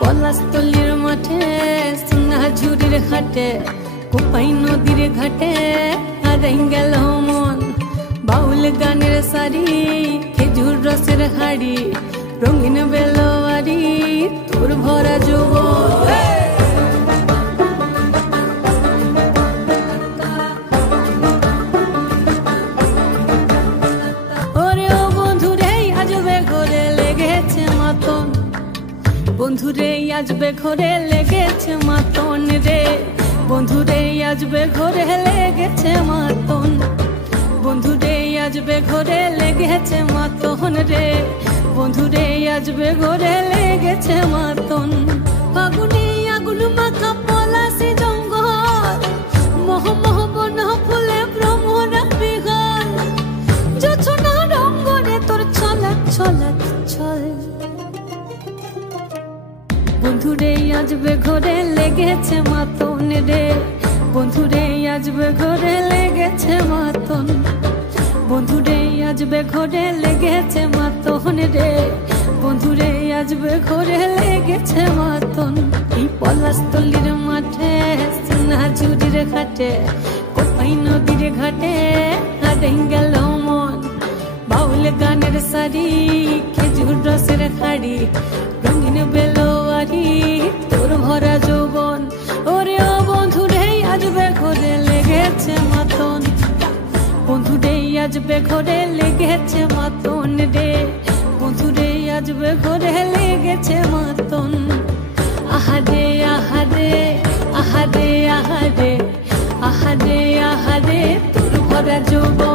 পলাশতলির মাঠে সোনাঝুরির ঘাটে কোপাই নদীর ঘাটে হারাই গেল মন বাউল গানের সারি খেজুর রসের হাড়ি রঙিন বেলোয়ারি তোর ভরা যৌবন ওরে ও বন্ধুরে আজবে ঘরে লেগেছে মাতন বন্ধুরে আজবে ঘরে লেগেছে মাতন রে বন্ধুরে আজবে ঘরে লেগেছে মাতন বন্ধুরে আজবে ঘরে লেগেছে মাতন রে বন্ধুরে আজবে ঘরে লেগেছে মাতন ফাগুনে আগুন মাখা পলাশি জঙ্গল মহ মহ বন ফুলে ভ্রমরা বিহার জোছনা রঙ্গনে তোর ছলাক ছলাক ছল বন্ধুরে আজবে ঘরে লেগেছে মাতন রে বন্ধুরে আজবে ঘরে লেগেছে মাতন বন্ধুরে আজবে ঘরে লেগেছে মাতন রে বন্ধুরে আজবে ঘরে লেগেছে মাতন এই পলাশতলির মাঠে সোনাঝুরির ঘাটে কোপাই নদীর ঘাটে হারাই গেল মন বাউল গানের সারি খেজুর রসের হাড়ি রঙিন বেলোয়ারি তোর ভরা যৌবন ওরে ও বন্ধুরে আজবে ঘরে লেগেছে মাতন বন্ধুরে আজবে ঘরে লেগেছে মাতন রে বন্ধুরে আজবে ঘরে লেগেছে মাতন আহারে আহারে আহারে আহারে আহারে আহারে তোর ভরা যৌবন